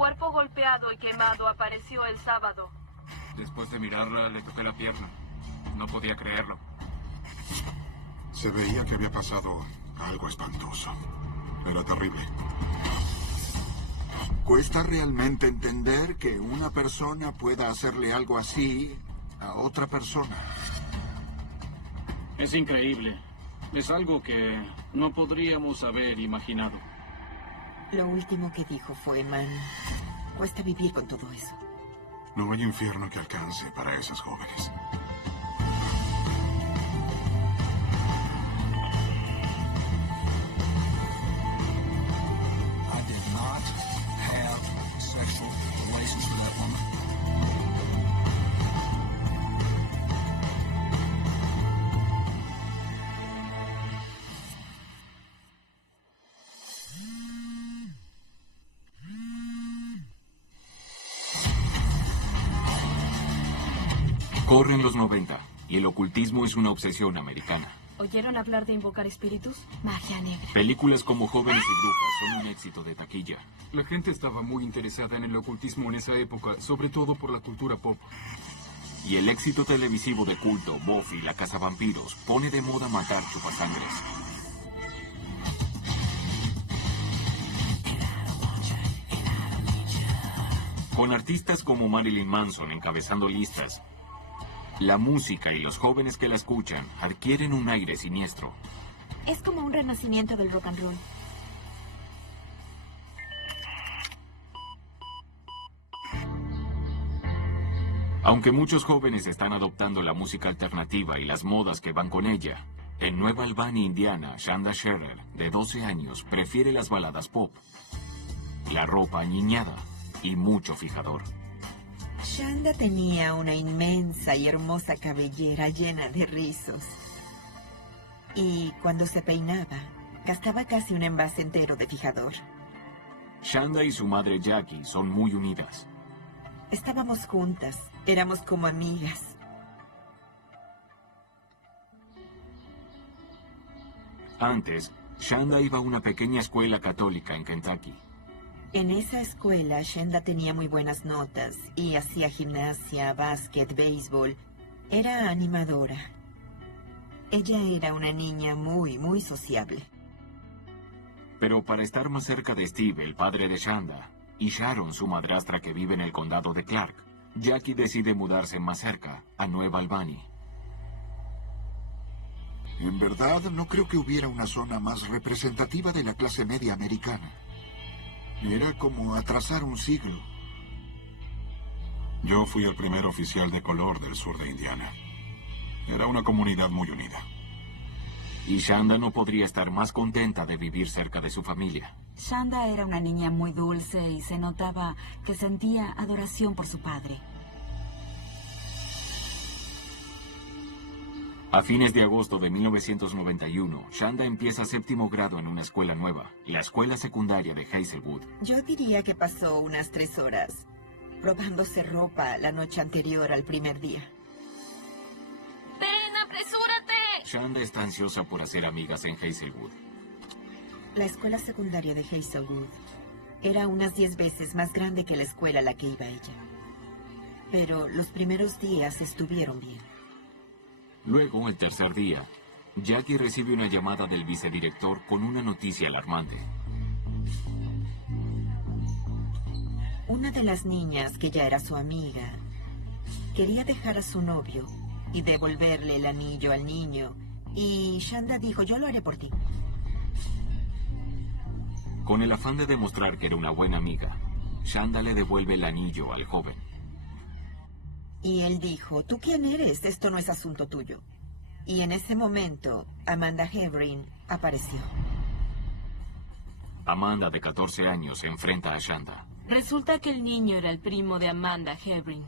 cuerpo golpeado y quemado apareció el sábado. Después de mirarla, le toqué la pierna. No podía creerlo. Se veía que había pasado algo espantoso. Era terrible. ¿Cuesta realmente entender que una persona pueda hacerle algo así a otra persona? Es increíble. Es algo que no podríamos haber imaginado. Lo último que dijo fue, man, cuesta vivir con todo eso. No hay infierno que alcance para esas jóvenes. I did not have sexual relations with that woman. Corren los 90 y el ocultismo es una obsesión americana. ¿Oyeron hablar de invocar espíritus? Magia negra. Películas como Jóvenes y Brujas son un éxito de taquilla. La gente estaba muy interesada en el ocultismo en esa época, sobre todo por la cultura pop. Y el éxito televisivo de culto Buffy la cazavampiros pone de moda matar chupasangres. Con artistas como Marilyn Manson encabezando listas, la música y los jóvenes que la escuchan adquieren un aire siniestro. Es como un renacimiento del rock and roll. Aunque muchos jóvenes están adoptando la música alternativa y las modas que van con ella, en Nueva Albany, Indiana, Shanda Scherer, de 12 años, prefiere las baladas pop, la ropa añiñada y mucho fijador. Shanda tenía una inmensa y hermosa cabellera llena de rizos. Y cuando se peinaba, gastaba casi un envase entero de fijador. Shanda y su madre Jackie son muy unidas. Estábamos juntas, éramos como amigas. Antes, Shanda iba a una pequeña escuela católica en Kentucky. En esa escuela, Shanda tenía muy buenas notas y hacía gimnasia, básquet, béisbol. Era animadora. Ella era una niña muy sociable. Pero para estar más cerca de Steve, el padre de Shanda, y Sharon, su madrastra que vive en el condado de Clark, Jackie decide mudarse más cerca, a Nueva Albany. En verdad, no creo que hubiera una zona más representativa de la clase media americana. Era como atrasar un siglo. Yo fui el primer oficial de color del sur de Indiana. Era una comunidad muy unida. Y Shanda no podría estar más contenta de vivir cerca de su familia. Shanda era una niña muy dulce y se notaba que sentía adoración por su padre. A fines de agosto de 1991, Shanda empieza séptimo grado en una escuela nueva, la escuela secundaria de Hazelwood. Yo diría que pasó unas 3 horas probándose ropa la noche anterior al primer día. ¡Ven, apresúrate! Shanda está ansiosa por hacer amigas en Hazelwood. La escuela secundaria de Hazelwood era unas 10 veces más grande que la escuela a la que iba ella. Pero los primeros días estuvieron bien. Luego, el tercer día, Jackie recibe una llamada del vicedirector con una noticia alarmante. Una de las niñas, que ya era su amiga, quería dejar a su novio y devolverle el anillo al niño. Y Shanda dijo, yo lo haré por ti. Con el afán de demostrar que era una buena amiga, Shanda le devuelve el anillo al joven. Y él dijo, ¿tú quién eres? Esto no es asunto tuyo. Y en ese momento, Amanda Hebring apareció. Amanda, de 14 años, se enfrenta a Shanda. Resulta que el niño era el primo de Amanda Hebring.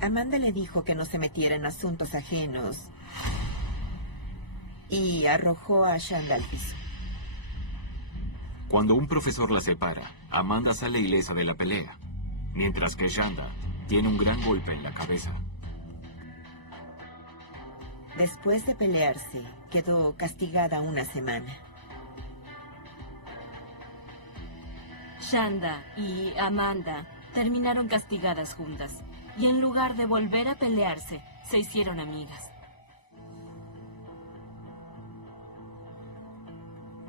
Amanda le dijo que no se metiera en asuntos ajenos y arrojó a Shanda al piso. Cuando un profesor la separa, Amanda sale ilesa de la pelea, mientras que Shanda tiene un gran golpe en la cabeza. Después de pelearse, quedó castigada una semana. Shanda y Amanda terminaron castigadas juntas, y en lugar de volver a pelearse, se hicieron amigas.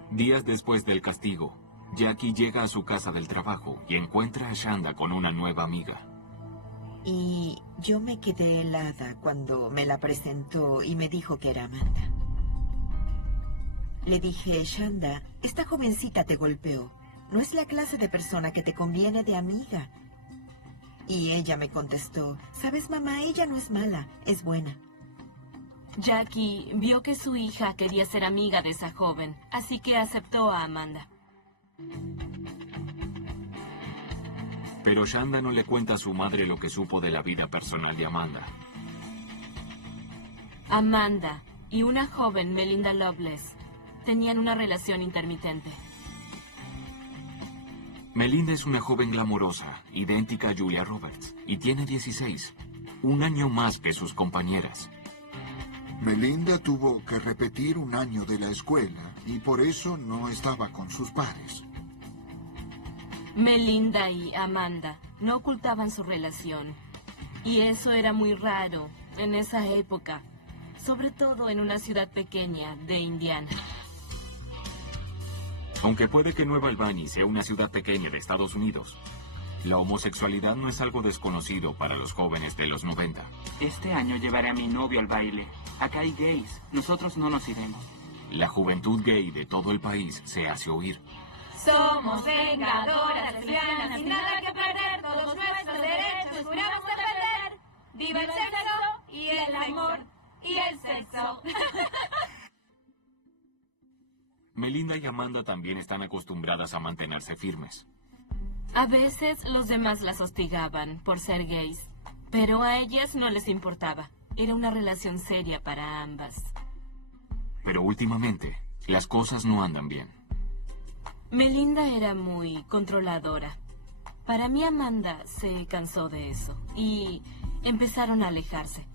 Días después del castigo, Jackie llega a su casa del trabajo y encuentra a Shanda con una nueva amiga. Y yo me quedé helada cuando me la presentó y me dijo que era Amanda. Le dije, Shanda, esta jovencita te golpeó. No es la clase de persona que te conviene de amiga. Y ella me contestó, ¿sabes, mamá? Ella no es mala, es buena. Jackie vio que su hija quería ser amiga de esa joven, así que aceptó a Amanda. Pero Shanda no le cuenta a su madre lo que supo de la vida personal de Amanda. Amanda y una joven, Melinda Loveless, tenían una relación intermitente. Melinda es una joven glamorosa, idéntica a Julia Roberts, y tiene 16, un año más que sus compañeras. Melinda tuvo que repetir un año de la escuela y por eso no estaba con sus padres. Melinda y Amanda no ocultaban su relación, y eso era muy raro en esa época, sobre todo en una ciudad pequeña de Indiana. Aunque puede que Nueva Albany sea una ciudad pequeña de Estados Unidos, la homosexualidad no es algo desconocido para los jóvenes de los 90. Este año llevaré a mi novio al baile. Acá hay gays. Nosotros no nos iremos. La juventud gay de todo el país se hace oír. Somos vengadoras, lesbianas, sin nada que perder, todos nuestros derechos juramos defender. ¡Viva el sexo y el amor y el sexo! Melinda y Amanda también están acostumbradas a mantenerse firmes. A veces los demás las hostigaban por ser gays, pero a ellas no les importaba. Era una relación seria para ambas. Pero últimamente, las cosas no andan bien. Melinda era muy controladora. Para mí, Amanda se cansó de eso y empezaron a alejarse.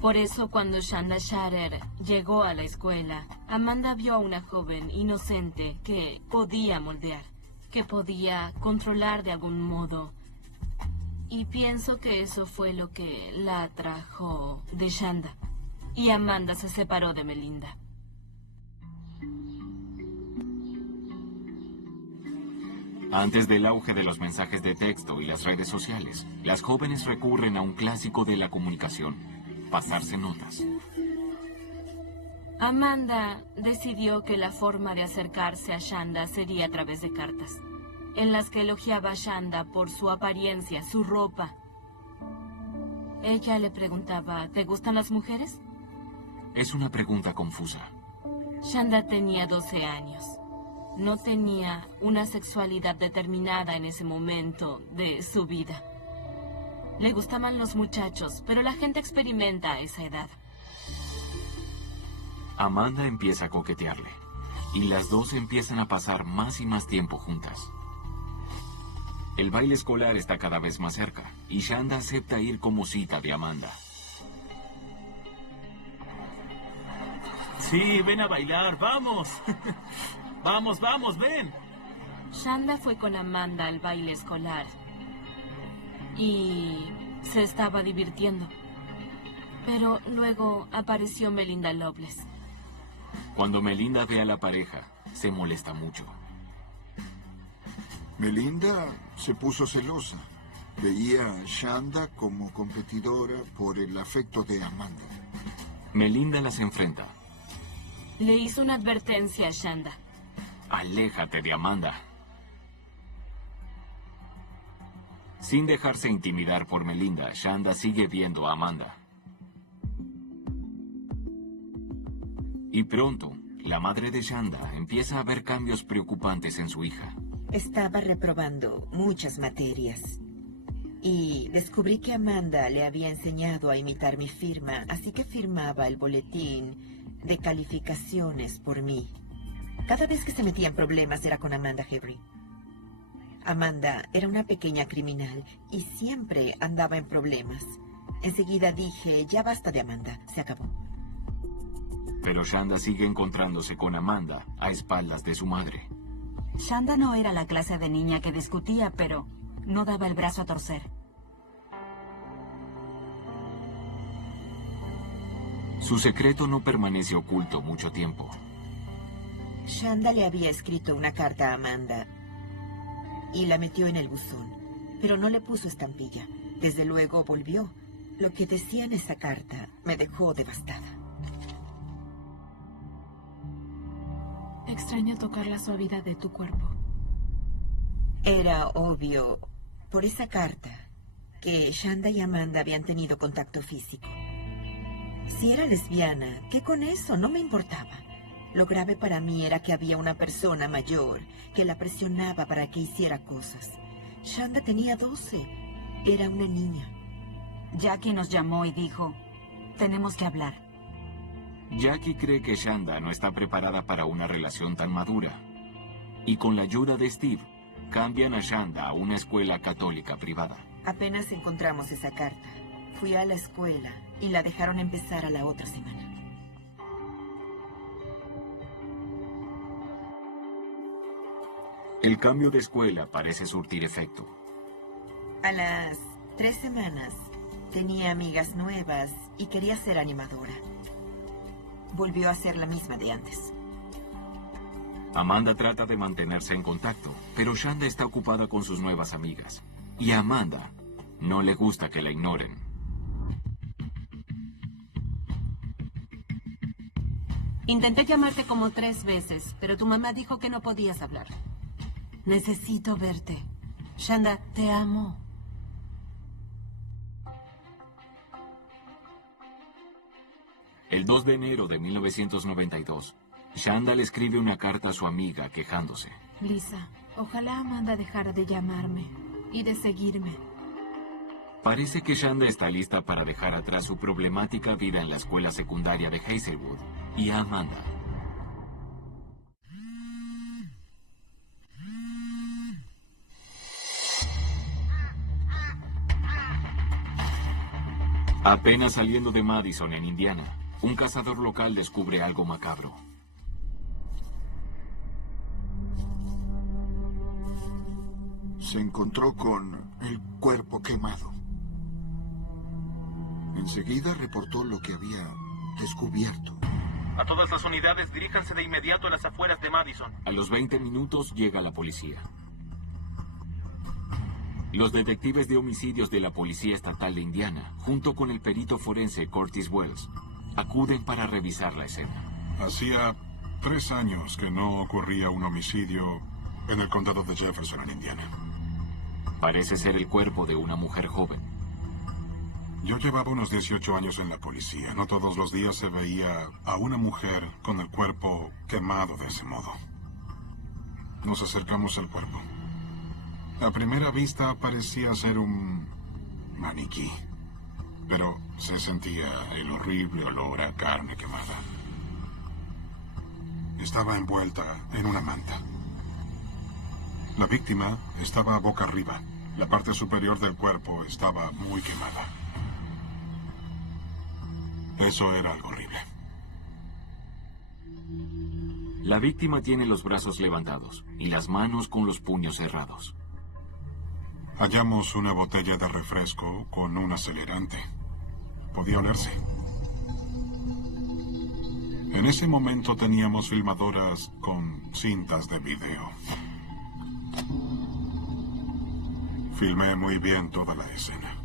Por eso, cuando Shanda Sharer llegó a la escuela, Amanda vio a una joven inocente que podía moldear, que podía controlar de algún modo. Y pienso que eso fue lo que la atrajo de Shanda. Y Amanda se separó de Melinda. Antes del auge de los mensajes de texto y las redes sociales, las jóvenes recurren a un clásico de la comunicación: pasarse notas. Amanda decidió que la forma de acercarse a Shanda sería a través de cartas, en las que elogiaba a Shanda por su apariencia, su ropa. Ella le preguntaba, ¿te gustan las mujeres? Es una pregunta confusa. Shanda tenía 12 años. No tenía una sexualidad determinada en ese momento de su vida. Le gustaban los muchachos, pero la gente experimenta a esa edad. Amanda empieza a coquetearle, y las dos empiezan a pasar más y más tiempo juntas. El baile escolar está cada vez más cerca, y Shanda acepta ir como cita de Amanda. Sí, ven a bailar, vamos. Vamos, vamos, ven. Shanda fue con Amanda al baile escolar y se estaba divirtiendo. Pero luego apareció Melinda Loveless. Cuando Melinda ve a la pareja, se molesta mucho. Melinda se puso celosa. Veía a Shanda como competidora por el afecto de Amanda. Melinda las enfrenta. Le hizo una advertencia a Shanda. Aléjate de Amanda. Sin dejarse intimidar por Melinda, Shanda sigue viendo a Amanda. Y pronto, la madre de Shanda empieza a ver cambios preocupantes en su hija. Estaba reprobando muchas materias. Y descubrí que Amanda le había enseñado a imitar mi firma, así que firmaba el boletín de calificaciones por mí. Cada vez que se metía en problemas era con Amanda Hebring. Amanda era una pequeña criminal y siempre andaba en problemas. Enseguida dije, ya basta de Amanda, se acabó. Pero Shanda sigue encontrándose con Amanda a espaldas de su madre. Shanda no era la clase de niña que discutía, pero no daba el brazo a torcer. Su secreto no permanece oculto mucho tiempo. Shanda le había escrito una carta a Amanda y la metió en el buzón, pero no le puso estampilla. Desde luego volvió. Lo que decía en esa carta me dejó devastada. Extraño tocar la suavidad de tu cuerpo. Era obvio, por esa carta, que Shanda y Amanda habían tenido contacto físico. Si era lesbiana, ¿qué con eso? No me importaba. Lo grave para mí era que había una persona mayor que la presionaba para que hiciera cosas. Shanda tenía 12. Era una niña. Jackie nos llamó y dijo, tenemos que hablar. Jackie cree que Shanda no está preparada para una relación tan madura. Y con la ayuda de Steve, cambian a Shanda a una escuela católica privada. Apenas encontramos esa carta. Fui a la escuela y la dejaron empezar a la otra semana. El cambio de escuela parece surtir efecto. A las 3 semanas tenía amigas nuevas y quería ser animadora. Volvió a ser la misma de antes. Amanda trata de mantenerse en contacto, pero Shanda está ocupada con sus nuevas amigas. Y a Amanda no le gusta que la ignoren. Intenté llamarte como 3 veces, pero tu mamá dijo que no podías hablar. Necesito verte. Shanda, te amo. El 2 de enero de 1992, Shanda le escribe una carta a su amiga quejándose. Lisa, ojalá Amanda dejara de llamarme y de seguirme. Parece que Shanda está lista para dejar atrás su problemática vida en la escuela secundaria de Hazelwood y a Amanda. Apenas saliendo de Madison, en Indiana, un cazador local descubre algo macabro. Se encontró con el cuerpo quemado. Enseguida reportó lo que había descubierto. A todas las unidades, diríjanse de inmediato a las afueras de Madison. A los 20 minutos llega la policía. Los detectives de homicidios de la Policía Estatal de Indiana, junto con el perito forense Curtis Wells, acuden para revisar la escena. Hacía 3 años que no ocurría un homicidio en el condado de Jefferson, en Indiana. Parece ser el cuerpo de una mujer joven. Yo llevaba unos 18 años en la policía. No todos los días se veía a una mujer con el cuerpo quemado de ese modo. Nos acercamos al cuerpo. A primera vista parecía ser un maniquí, pero se sentía el horrible olor a carne quemada. Estaba envuelta en una manta. La víctima estaba boca arriba. La parte superior del cuerpo estaba muy quemada. Eso era algo horrible. La víctima tiene los brazos levantados y las manos con los puños cerrados. Hallamos una botella de refresco con un acelerante. Podía olerse. En ese momento teníamos filmadoras con cintas de video. Filmé muy bien toda la escena.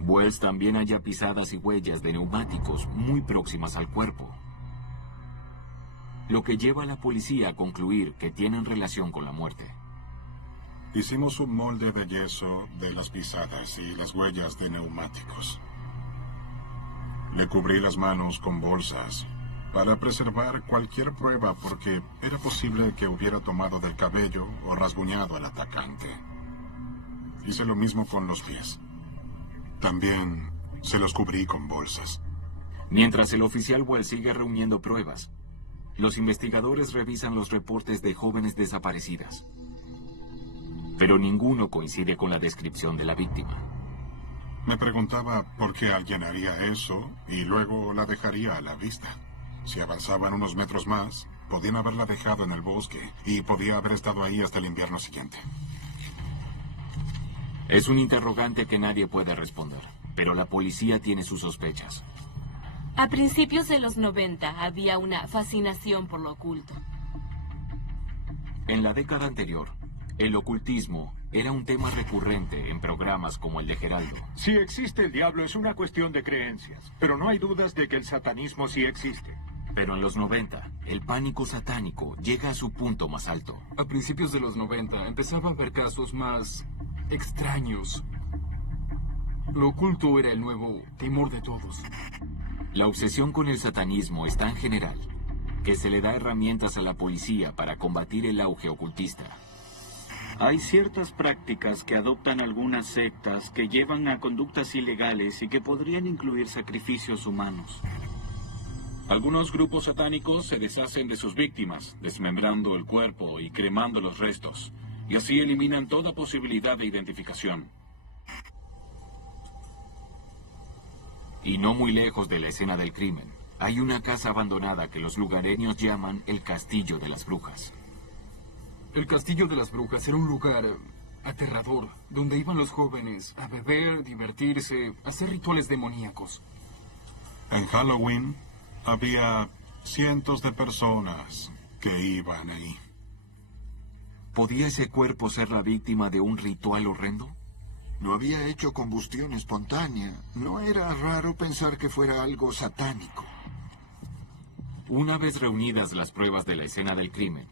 Wells también halla pisadas y huellas de neumáticos muy próximas al cuerpo, lo que lleva a la policía a concluir que tienen relación con la muerte. Hicimos un molde de yeso de las pisadas y las huellas de neumáticos. Le cubrí las manos con bolsas para preservar cualquier prueba porque era posible que hubiera tomado del cabello o rasguñado al atacante. Hice lo mismo con los pies. También se los cubrí con bolsas. Mientras el oficial Wells sigue reuniendo pruebas, los investigadores revisan los reportes de jóvenes desaparecidas. Pero ninguno coincide con la descripción de la víctima. Me preguntaba por qué alguien haría eso y luego la dejaría a la vista. Si avanzaban unos metros más, Podían haberla dejado en el bosque y podía haber estado ahí hasta el invierno siguiente. Es un interrogante que nadie puede responder, pero la policía tiene sus sospechas. A principios de los 90 había una fascinación por lo oculto. En la década anterior, el ocultismo era un tema recurrente en programas como el de Geraldo. Si existe el diablo es una cuestión de creencias, pero no hay dudas de que el satanismo sí existe. Pero en los 90, el pánico satánico llega a su punto más alto. A principios de los 90 empezaba a haber casos más extraños. Lo oculto era el nuevo temor de todos. La obsesión con el satanismo es tan general que se le da herramientas a la policía para combatir el auge ocultista. Hay ciertas prácticas que adoptan algunas sectas que llevan a conductas ilegales y que podrían incluir sacrificios humanos. Algunos grupos satánicos se deshacen de sus víctimas, desmembrando el cuerpo y cremando los restos, y así eliminan toda posibilidad de identificación. Y no muy lejos de la escena del crimen, hay una casa abandonada que los lugareños llaman el Castillo de las Brujas. El Castillo de las Brujas era un lugar aterrador, donde iban los jóvenes a beber, divertirse, hacer rituales demoníacos. En Halloween había cientos de personas que iban ahí. ¿Podía ese cuerpo ser la víctima de un ritual horrendo? No había hecho combustión espontánea. No era raro pensar que fuera algo satánico. Una vez reunidas las pruebas de la escena del crimen,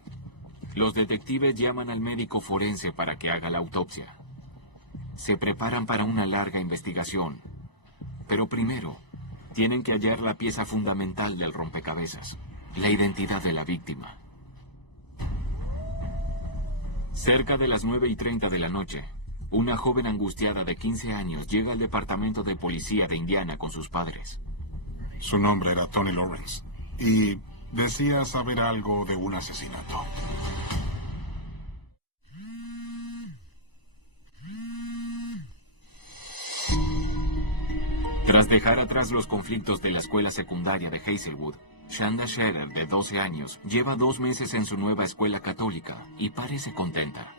los detectives llaman al médico forense para que haga la autopsia. Se preparan para una larga investigación, pero primero tienen que hallar la pieza fundamental del rompecabezas, la identidad de la víctima. Cerca de las 9:30 de la noche, una joven angustiada de 15 años llega al departamento de policía de Indiana con sus padres. Su nombre era Tony Lawrence y decía saber algo de un asesinato. Tras dejar atrás los conflictos de la escuela secundaria de Hazelwood, Shanda Scherer, de 12 años, lleva 2 meses en su nueva escuela católica y parece contenta.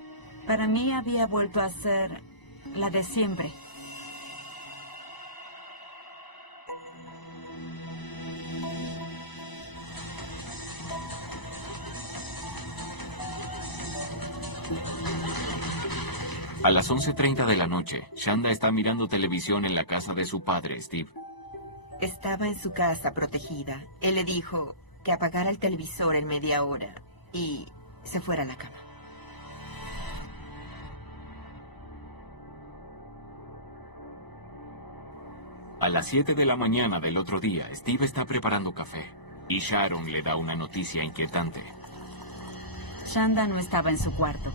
Para mí había vuelto a ser la de siempre. A las 11:30 de la noche, Shanda está mirando televisión en la casa de su padre, Steve. Estaba en su casa protegida. Él le dijo que apagara el televisor en media hora y se fuera a la cama. A las 7 de la mañana del otro día, Steve está preparando café y Sharon le da una noticia inquietante. Shanda no estaba en su cuarto.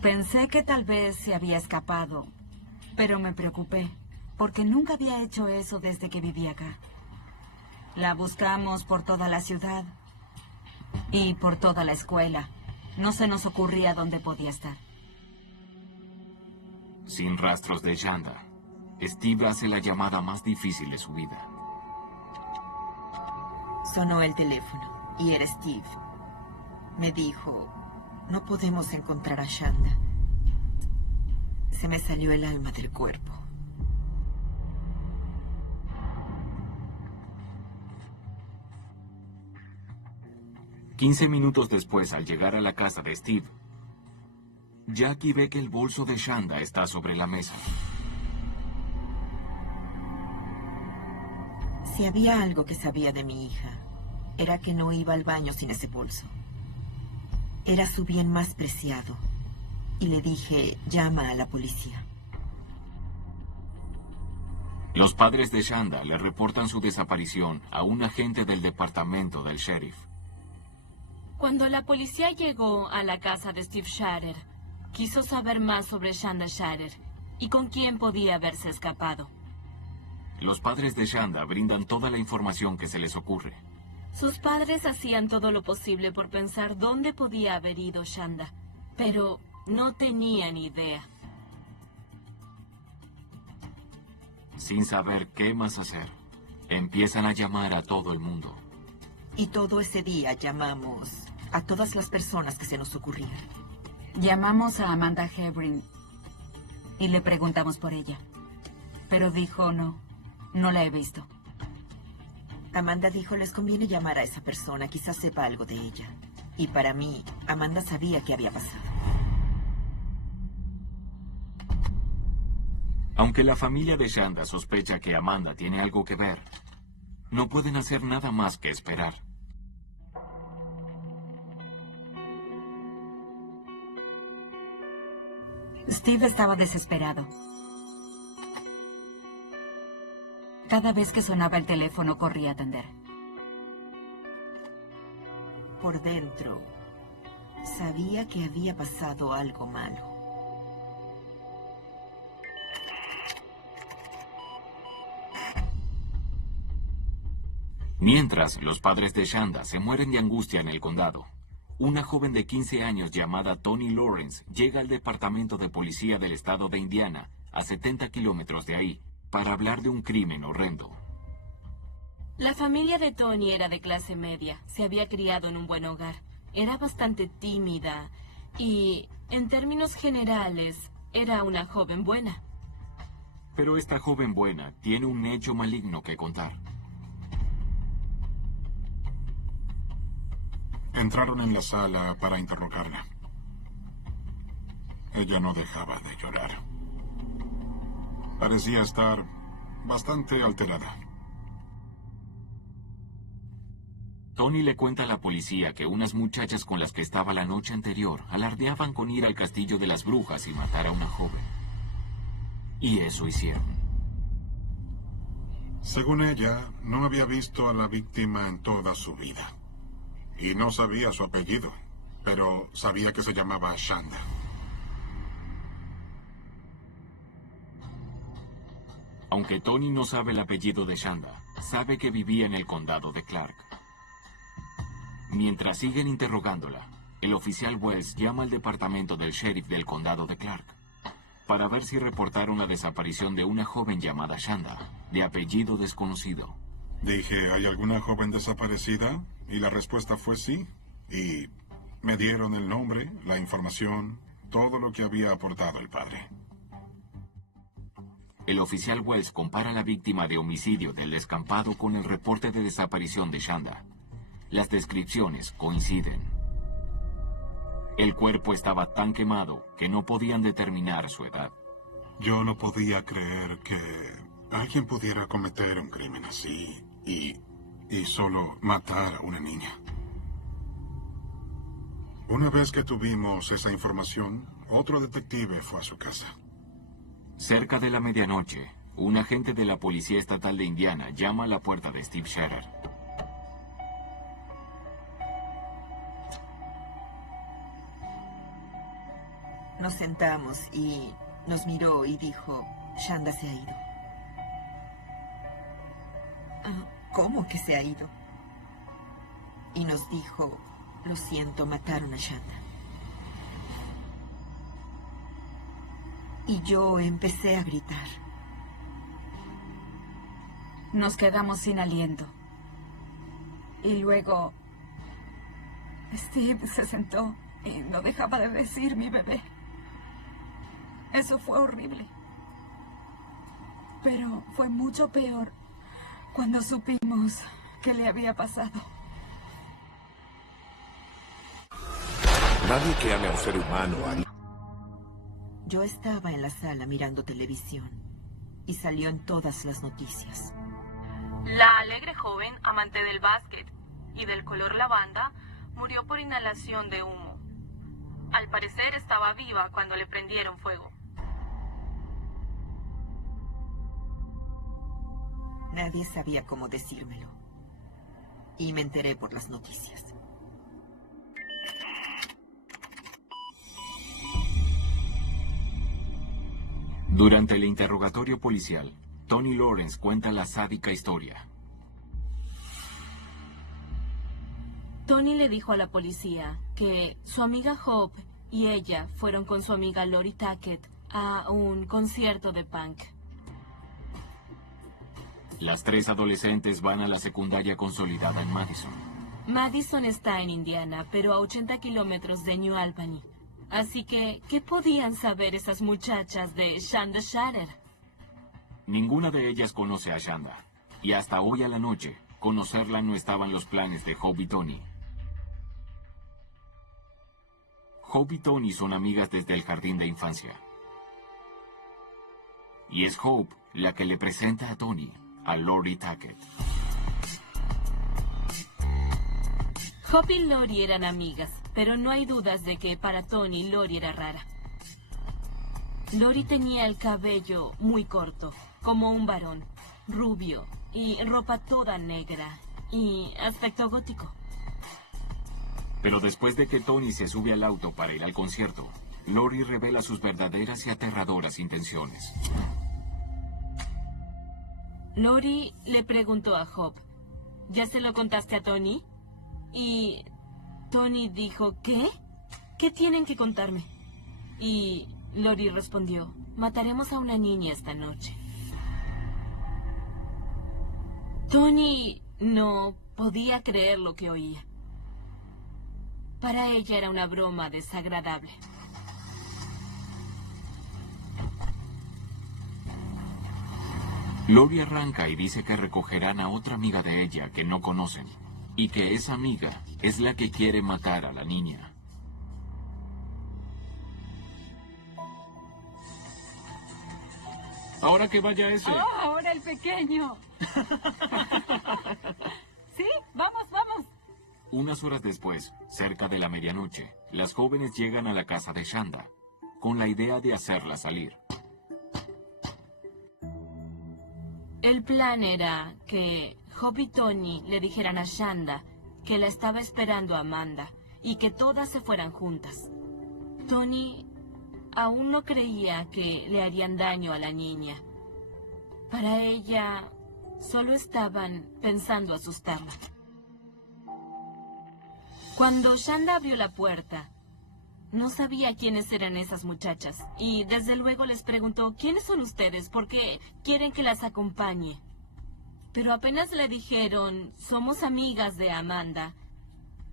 Pensé que tal vez se había escapado, pero me preocupé, porque nunca había hecho eso desde que vivía acá. La buscamos por toda la ciudad y por toda la escuela. No se nos ocurría dónde podía estar. Sin rastros de Shanda, Steve hace la llamada más difícil de su vida. Sonó el teléfono y era Steve. Me dijo: no podemos encontrar a Shanda. Se me salió el alma del cuerpo. «15 minutos después, al llegar a la casa de Steve, Jackie ve que el bolso de Shanda está sobre la mesa. Si había algo que sabía de mi hija, era que no iba al baño sin ese bolso. Era su bien más preciado. Y le dije: llama a la policía. Los padres de Shanda le reportan su desaparición a un agente del departamento del sheriff. Cuando la policía llegó a la casa de Steve Scherer, quiso saber más sobre Shanda Scherer y con quién podía haberse escapado. Los padres de Shanda brindan toda la información que se les ocurre. Sus padres hacían todo lo posible por pensar dónde podía haber ido Shanda, pero no tenían idea. Sin saber qué más hacer, empiezan a llamar a todo el mundo. Y todo ese día llamamos a todas las personas que se nos ocurrieran. Llamamos a Amanda Hebring y le preguntamos por ella. Pero dijo no la he visto. Amanda dijo, les conviene llamar a esa persona, quizás sepa algo de ella. Y para mí, Amanda sabía qué había pasado. Aunque la familia de Shanda sospecha que Amanda tiene algo que ver, no pueden hacer nada más que esperar. Steve estaba desesperado. Cada vez que sonaba el teléfono corría a atender. Por dentro, sabía que había pasado algo malo. Mientras, los padres de Shanda se mueren de angustia en el condado. Una joven de 15 años llamada Toni Lawrence llega al departamento de policía del estado de Indiana, a 70 kilómetros de ahí, para hablar de un crimen horrendo. La familia de Toni era de clase media. Se había criado en un buen hogar. Era bastante tímida y, en términos generales, era una joven buena. Pero esta joven buena tiene un hecho maligno que contar. Entraron en la sala para interrogarla. Ella no dejaba de llorar. Parecía estar bastante alterada. Toni le cuenta a la policía que unas muchachas con las que estaba la noche anterior alardeaban con ir al castillo de las brujas y matar a una joven. Y eso hicieron. Según ella, no había visto a la víctima en toda su vida. Y no sabía su apellido, pero sabía que se llamaba Shanda. Aunque Toni no sabe el apellido de Shanda, sabe que vivía en el condado de Clark. Mientras siguen interrogándola, el oficial Wells llama al departamento del sheriff del condado de Clark para ver si reportaron la desaparición de una joven llamada Shanda, de apellido desconocido. Dije, ¿hay alguna joven desaparecida? Y la respuesta fue sí. Y me dieron el nombre, la información, todo lo que había aportado el padre. El oficial Wells compara a la víctima de homicidio del descampado con el reporte de desaparición de Shanda. Las descripciones coinciden. El cuerpo estaba tan quemado que no podían determinar su edad. Yo no podía creer que alguien pudiera cometer un crimen así y solo matar a una niña. Una vez que tuvimos esa información, otro detective fue a su casa. Cerca de la medianoche, un agente de la Policía Estatal de Indiana llama a la puerta de Steve Scherer. Nos sentamos y nos miró y dijo, Shanda se ha ido. ¿Cómo que se ha ido? Y nos dijo, lo siento, mataron a Shanda. Y yo empecé a gritar. Nos quedamos sin aliento. Y luego Steve se sentó y no dejaba de decir mi bebé. Eso fue horrible. Pero fue mucho peor cuando supimos qué le había pasado. Nadie que ame a un ser humano haría... Yo estaba en la sala mirando televisión y salió en todas las noticias. La alegre joven, amante del básquet y del color lavanda, murió por inhalación de humo. Al parecer estaba viva cuando le prendieron fuego. Nadie sabía cómo decírmelo. Y me enteré por las noticias. Durante el interrogatorio policial, Toni Lawrence cuenta la sádica historia. Toni le dijo a la policía que su amiga Hope y ella fueron con su amiga Lori Tackett a un concierto de punk. Las tres adolescentes van a la secundaria consolidada en Madison. Madison está en Indiana, pero a 80 kilómetros de New Albany. Así que, ¿qué podían saber esas muchachas de Shanda Sharer? Ninguna de ellas conoce a Shanda. Y hasta hoy a la noche, conocerla no estaba en los planes de Hope y Tony. Hope y Tony son amigas desde el jardín de infancia. Y es Hope la que le presenta a Tony a Lori Tackett. Hope y Lori eran amigas, pero no hay dudas de que para Tony Lori era rara. Lori tenía el cabello muy corto, como un varón, rubio, y ropa toda negra, y aspecto gótico. Pero después de que Tony se sube al auto para ir al concierto, Lori revela sus verdaderas y aterradoras intenciones. Lori le preguntó a Hope, ¿ya se lo contaste a Tony? Y Tony dijo, ¿qué? ¿Qué tienen que contarme? Y Lori respondió, mataremos a una niña esta noche. Tony no podía creer lo que oía. Para ella era una broma desagradable. Lori arranca y dice que recogerán a otra amiga de ella que no conocen, y que esa amiga es la que quiere matar a la niña. Ahora que vaya ese. ¡Oh, ahora el pequeño! Sí, vamos, vamos. Unas horas después, cerca de la medianoche, las jóvenes llegan a la casa de Shanda, con la idea de hacerla salir. El plan era que Hope y Tony le dijeran a Shanda que la estaba esperando Amanda y que todas se fueran juntas. Tony aún no creía que le harían daño a la niña. Para ella, solo estaban pensando asustarla. Cuando Shanda abrió la puerta, no sabía quiénes eran esas muchachas. Y desde luego les preguntó, ¿quiénes son ustedes? ¿Por qué quieren que las acompañe? Pero apenas le dijeron, somos amigas de Amanda,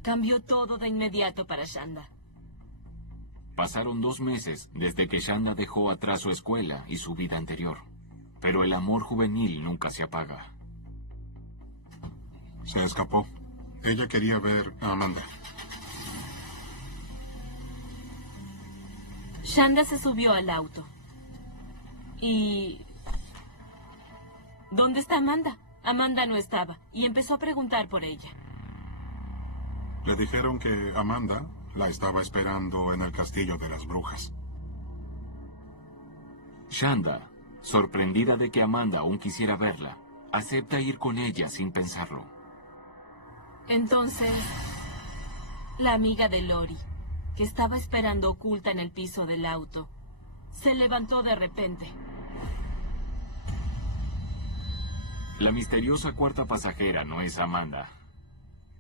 cambió todo de inmediato para Shanda. Pasaron 2 meses desde que Shanda dejó atrás su escuela y su vida anterior. Pero el amor juvenil nunca se apaga. Se escapó. Ella quería ver a Amanda. Shanda se subió al auto. Y... ¿dónde está Amanda? Amanda no estaba, y empezó a preguntar por ella. Le dijeron que Amanda la estaba esperando en el castillo de las brujas. Shanda, sorprendida de que Amanda aún quisiera verla, acepta ir con ella sin pensarlo. Entonces, la amiga de Lori, que estaba esperando oculta en el piso del auto, se levantó de repente. La misteriosa cuarta pasajera no es Amanda.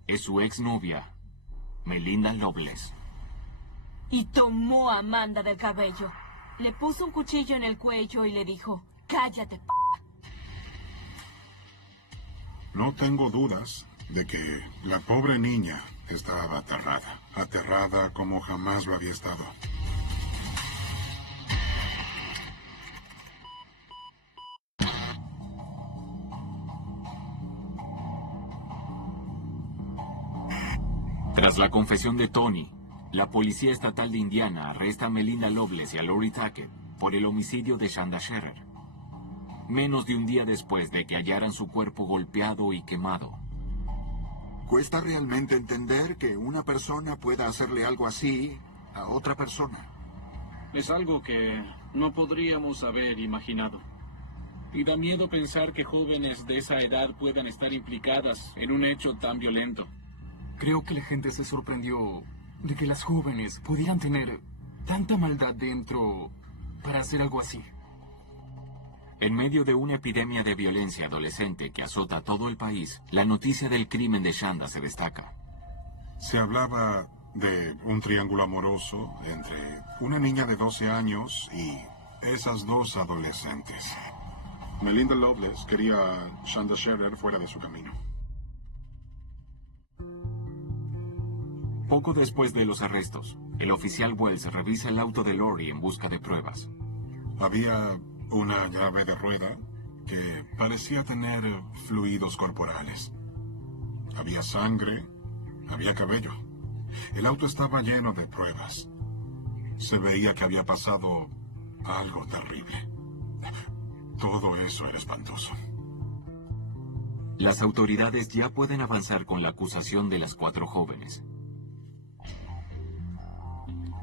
Es su exnovia, Melinda Loveless. Y tomó a Amanda del cabello. Le puso un cuchillo en el cuello y le dijo, cállate, p***. No tengo dudas de que la pobre niña estaba aterrada. Aterrada como jamás lo había estado. Tras la confesión de Tony, la policía estatal de Indiana arresta a Melinda Loveless y a Lori Tackett por el homicidio de Shanda Sharer. Menos de un día después de que hallaran su cuerpo golpeado y quemado. ¿Cuesta realmente entender que una persona pueda hacerle algo así a otra persona? Es algo que no podríamos haber imaginado. Y da miedo pensar que jóvenes de esa edad puedan estar implicadas en un hecho tan violento. Creo que la gente se sorprendió de que las jóvenes pudieran tener tanta maldad dentro para hacer algo así. En medio de una epidemia de violencia adolescente que azota todo el país, la noticia del crimen de Shanda se destaca. Se hablaba de un triángulo amoroso entre una niña de 12 años y esas 2 adolescentes. Melinda Loveless quería a Shanda Sharer fuera de su camino. Poco después de los arrestos, el oficial Wells revisa el auto de Lori en busca de pruebas. Había una llave de rueda que parecía tener fluidos corporales. Había sangre, había cabello. El auto estaba lleno de pruebas. Se veía que había pasado algo terrible. Todo eso era espantoso. Las autoridades ya pueden avanzar con la acusación de las 4 jóvenes.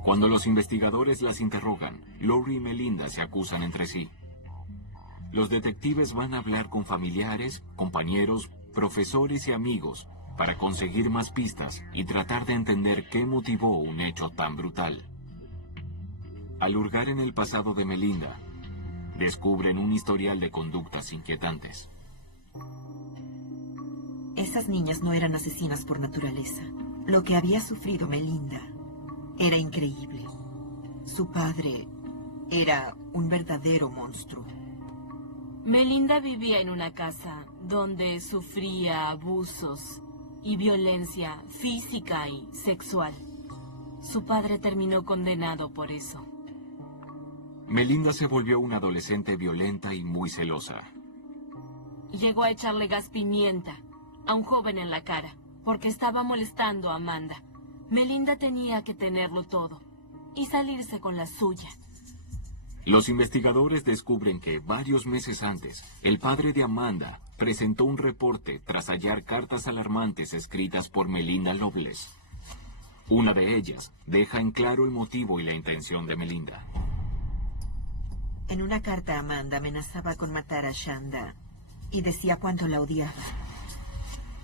Cuando los investigadores las interrogan, Lori y Melinda se acusan entre sí. Los detectives van a hablar con familiares, compañeros, profesores y amigos para conseguir más pistas y tratar de entender qué motivó un hecho tan brutal. Al hurgar en el pasado de Melinda, descubren un historial de conductas inquietantes. Esas niñas no eran asesinas por naturaleza. Lo que había sufrido Melinda era increíble. Su padre era un verdadero monstruo. Melinda vivía en una casa donde sufría abusos y violencia física y sexual. Su padre terminó condenado por eso. Melinda se volvió una adolescente violenta y muy celosa. Llegó a echarle gas pimienta a un joven en la cara porque estaba molestando a Amanda. Melinda tenía que tenerlo todo y salirse con la suya. Los investigadores descubren que varios meses antes, el padre de Amanda presentó un reporte tras hallar cartas alarmantes escritas por Melinda Loveless. Una de ellas deja en claro el motivo y la intención de Melinda. En una carta, Amanda amenazaba con matar a Shanda y decía cuánto la odiaba.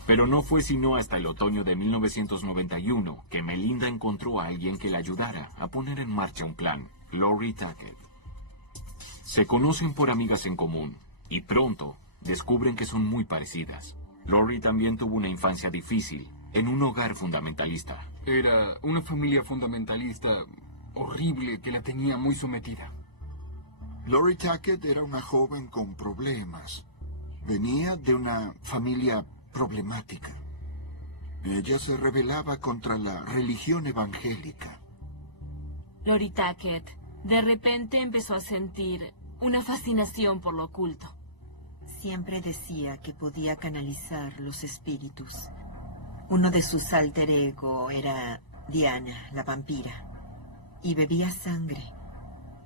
Pero no fue sino hasta el otoño de 1991 que Melinda encontró a alguien que la ayudara a poner en marcha un plan, Lori Tackett. Se conocen por amigas en común y pronto descubren que son muy parecidas. Lori también tuvo una infancia difícil en un hogar fundamentalista. Era una familia fundamentalista horrible que la tenía muy sometida. Lori Tackett era una joven con problemas. Venía de una familia problemática. Ella se rebelaba contra la religión evangélica. Lori Tackett de repente empezó a sentir una fascinación por lo oculto. Siempre decía que podía canalizar los espíritus. Uno de sus alter ego era Diana, la vampira, y bebía sangre.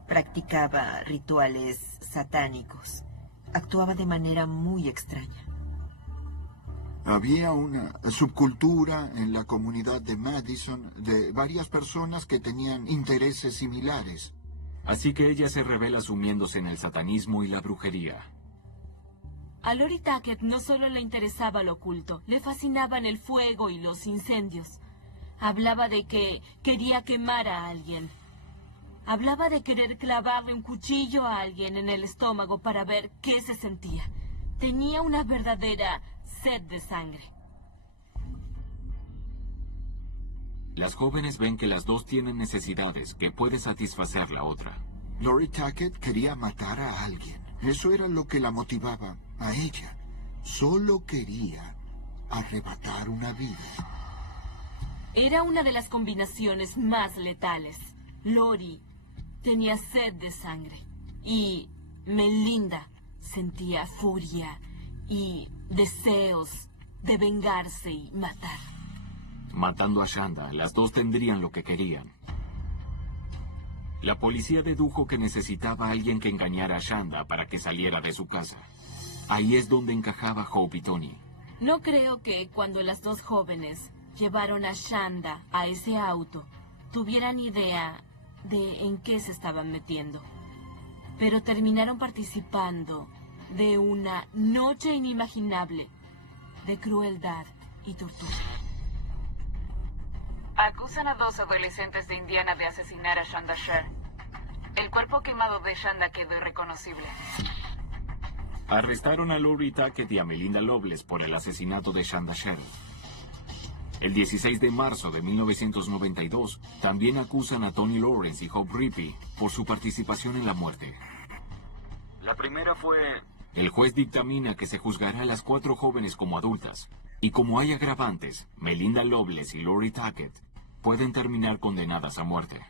Practicaba rituales satánicos. Actuaba de manera muy extraña. Había una subcultura en la comunidad de Madison de varias personas que tenían intereses similares. Así que ella se revela sumiéndose en el satanismo y la brujería. A Lori Tackett no solo le interesaba lo oculto, le fascinaban el fuego y los incendios. Hablaba de que quería quemar a alguien. Hablaba de querer clavarle un cuchillo a alguien en el estómago para ver qué se sentía. Tenía una verdadera sed de sangre. Las jóvenes ven que las dos tienen necesidades que puede satisfacer la otra. Lori Tackett quería matar a alguien. Eso era lo que la motivaba a ella. Solo quería arrebatar una vida. Era una de las combinaciones más letales. Lori tenía sed de sangre y Melinda sentía furia y deseos de vengarse y matar. Matando a Shanda, las dos tendrían lo que querían. La policía dedujo que necesitaba a alguien que engañara a Shanda para que saliera de su casa. Ahí es donde encajaba Hope y Tony. No creo que cuando las dos jóvenes llevaron a Shanda a ese auto, tuvieran idea de en qué se estaban metiendo. Pero terminaron participando de una noche inimaginable de crueldad y tortura. Acusan a 2 adolescentes de Indiana de asesinar a Shanda Sher. El cuerpo quemado de Shanda quedó irreconocible. Arrestaron a Lori Tackett y a Melinda Loveless por el asesinato de Shanda Sher. El 16 de marzo de 1992, también acusan a Tony Lawrence y Hope Rippey por su participación en la muerte. La primera fue... El juez dictamina que se juzgará a las 4 jóvenes como adultas, y como hay agravantes, Melinda Loveless y Lori Tackett pueden terminar condenadas a muerte.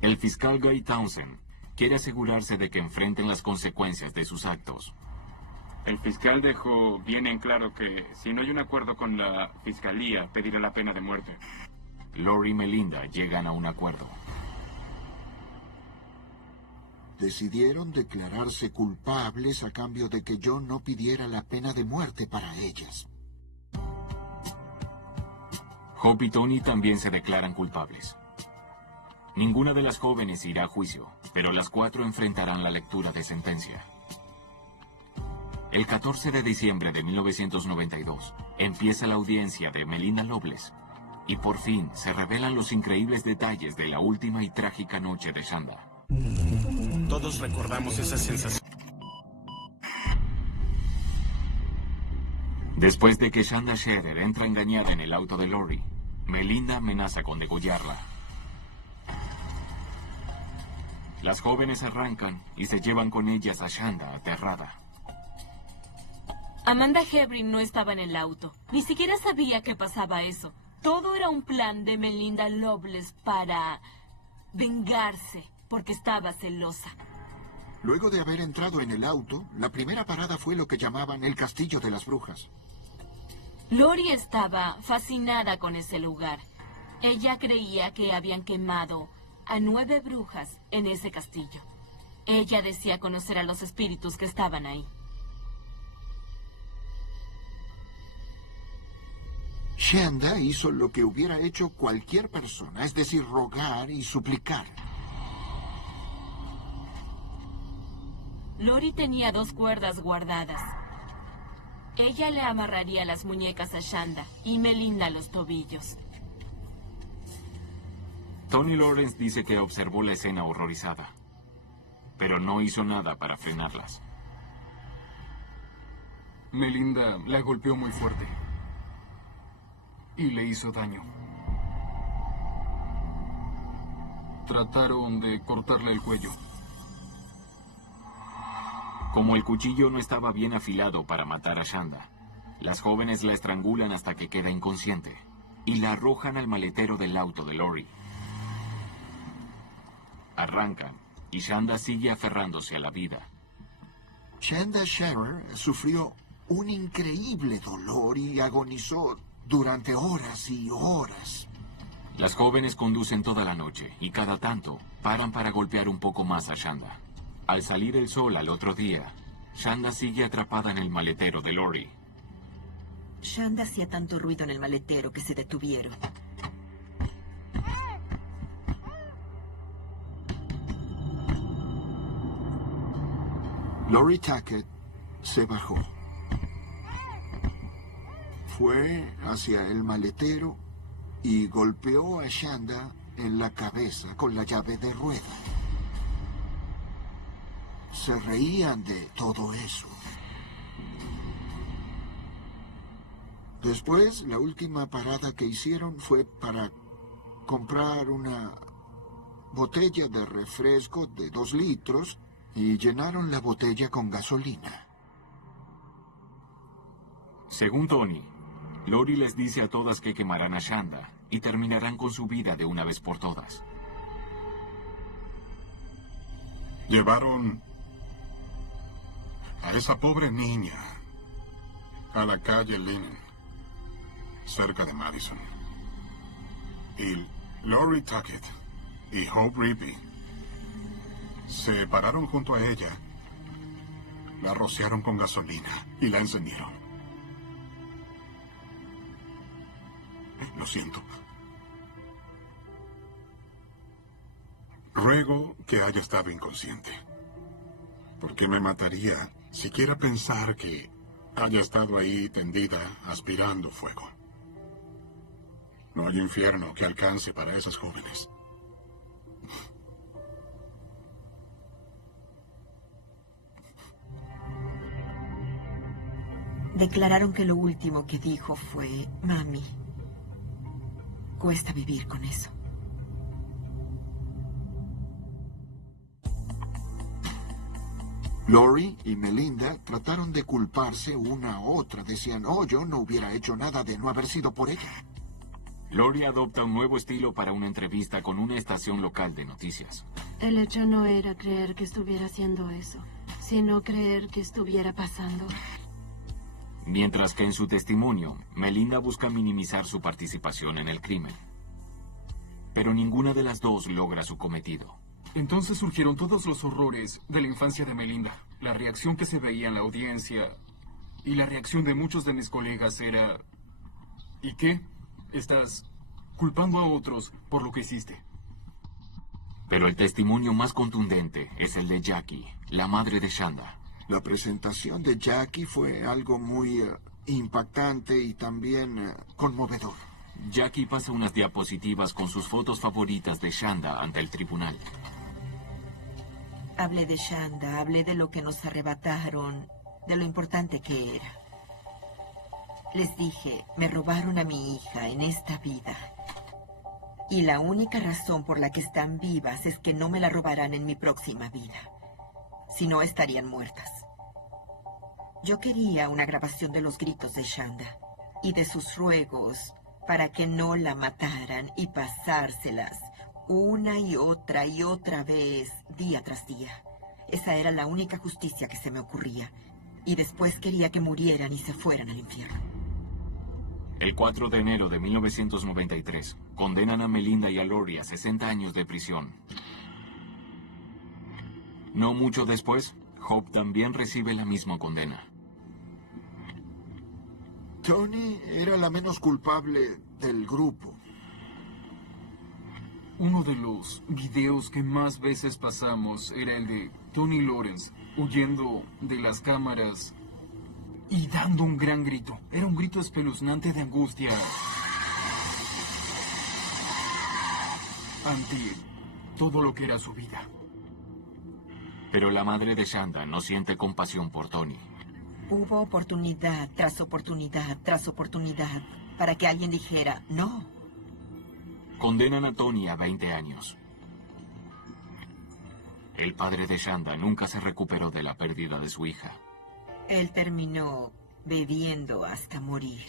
El fiscal Guy Townsend quiere asegurarse de que enfrenten las consecuencias de sus actos. El fiscal dejó bien en claro que si no hay un acuerdo con la fiscalía, pedirá la pena de muerte. Lori y Melinda llegan a un acuerdo. Decidieron declararse culpables a cambio de que yo no pidiera la pena de muerte para ellas. Hope y Tony también se declaran culpables. Ninguna de las jóvenes irá a juicio, pero las 4 enfrentarán la lectura de sentencia. El 14 de diciembre de 1992 empieza la audiencia de Melinda Loveless y por fin se revelan los increíbles detalles de la última y trágica noche de Shanda. Todos recordamos esa sensación. Después de que Shanda Scherer entra engañada en el auto de Lori, Melinda amenaza con degollarla. Las jóvenes arrancan y se llevan con ellas a Shanda aterrada. Amanda Hebring no estaba en el auto. Ni siquiera sabía que pasaba eso. Todo era un plan de Melinda Loveless para vengarse, porque estaba celosa. Luego de haber entrado en el auto, la primera parada fue lo que llamaban el Castillo de las Brujas. Lori estaba fascinada con ese lugar. Ella creía que habían quemado a 9 brujas en ese castillo. Ella decía conocer a los espíritus que estaban ahí. Shanda hizo lo que hubiera hecho cualquier persona, es decir, rogar y suplicar. Lori tenía 2 cuerdas guardadas. Ella le amarraría las muñecas a Shanda y Melinda los tobillos. Tony Lawrence dice que observó la escena horrorizada, pero no hizo nada para frenarlas. Melinda la golpeó muy fuerte y le hizo daño. Trataron de cortarle el cuello. Como el cuchillo no estaba bien afilado para matar a Shanda, las jóvenes la estrangulan hasta que queda inconsciente y la arrojan al maletero del auto de Lori. Arrancan y Shanda sigue aferrándose a la vida. Shanda Scherer sufrió un increíble dolor y agonizó durante horas y horas. Las jóvenes conducen toda la noche y cada tanto paran para golpear un poco más a Shanda. Al salir el sol al otro día, Shanda sigue atrapada en el maletero de Lori. Shanda hacía tanto ruido en el maletero que se detuvieron. Lori Tackett se bajó. Fue hacia el maletero y golpeó a Shanda en la cabeza con la llave de rueda. Se reían de todo eso. Después, la última parada que hicieron fue para comprar una botella de refresco de 2 litros y llenaron la botella con gasolina. Según Tony, Lori les dice a todas que quemarán a Shanda y terminarán con su vida de una vez por todas. Llevaron a esa pobre niña a la calle Linen, cerca de Madison. Y Lori Tackett y Hope Rippey se pararon junto a ella, la rociaron con gasolina y la encendieron. Lo siento. Ruego que haya estado inconsciente, porque me mataría siquiera pensar que haya estado ahí tendida aspirando fuego. No hay infierno que alcance para esas jóvenes. Declararon que lo último que dijo fue, mami. Cuesta vivir con eso. Lori y Melinda trataron de culparse una a otra. Decían, oh, yo no hubiera hecho nada de no haber sido por ella. Lori adopta un nuevo estilo para una entrevista con una estación local de noticias. El hecho no era creer que estuviera haciendo eso, sino creer que estuviera pasando. Mientras que en su testimonio, Melinda busca minimizar su participación en el crimen. Pero ninguna de las dos logra su cometido. Entonces surgieron todos los horrores de la infancia de Melinda. La reacción que se veía en la audiencia y la reacción de muchos de mis colegas era... ¿Y qué? Estás culpando a otros por lo que hiciste. Pero el testimonio más contundente es el de Jackie, la madre de Shanda. La presentación de Jackie fue algo muy impactante y también conmovedor. Jackie pasa unas diapositivas con sus fotos favoritas de Shanda ante el tribunal. Hablé de Shanda, hablé de lo que nos arrebataron, de lo importante que era. Les dije, me robaron a mi hija en esta vida. Y la única razón por la que están vivas es que no me la robarán en mi próxima vida. Si no, estarían muertas. Yo quería una grabación de los gritos de Shanda y de sus ruegos para que no la mataran y pasárselas una y otra vez, día tras día. Esa era la única justicia que se me ocurría. Y después quería que murieran y se fueran al infierno. El 4 de enero de 1993, condenan a Melinda y a Lori a 60 años de prisión. No mucho después, Hope también recibe la misma condena. Toni era la menos culpable del grupo. Uno de los videos que más veces pasamos era el de Toni Lawrence huyendo de las cámaras y dando un gran grito. Era un grito espeluznante de angustia ante todo lo que era su vida. Pero la madre de Shanda no siente compasión por Toni. Hubo oportunidad tras oportunidad tras oportunidad para que alguien dijera no. Condenan a Toni a 20 años. El padre de Shanda nunca se recuperó de la pérdida de su hija. Él terminó bebiendo hasta morir.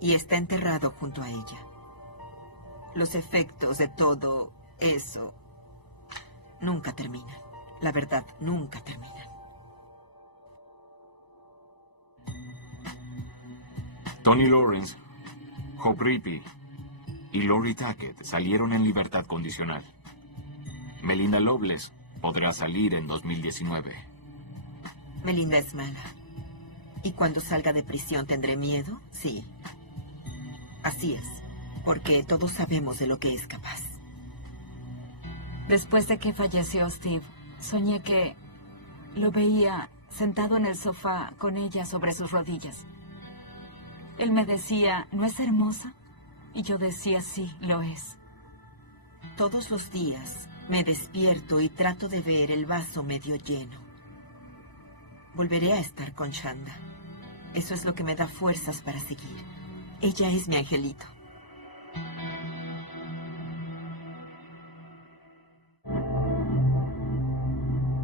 Y está enterrado junto a ella. Los efectos de todo eso nunca terminan. La verdad, nunca terminan. Toni Lawrence, Hope Rippey y Lori Tackett salieron en libertad condicional. Melinda Loveless podrá salir en 2019. Melinda es mala. ¿Y cuando salga de prisión tendré miedo? Sí. Así es. Porque todos sabemos de lo que es capaz. Después de que falleció Steve, soñé que lo veía sentado en el sofá con ella sobre sus rodillas. Él me decía, ¿no es hermosa? Y yo decía, sí, lo es. Todos los días me despierto y trato de ver el vaso medio lleno. Volveré a estar con Shanda. Eso es lo que me da fuerzas para seguir. Ella es mi angelito.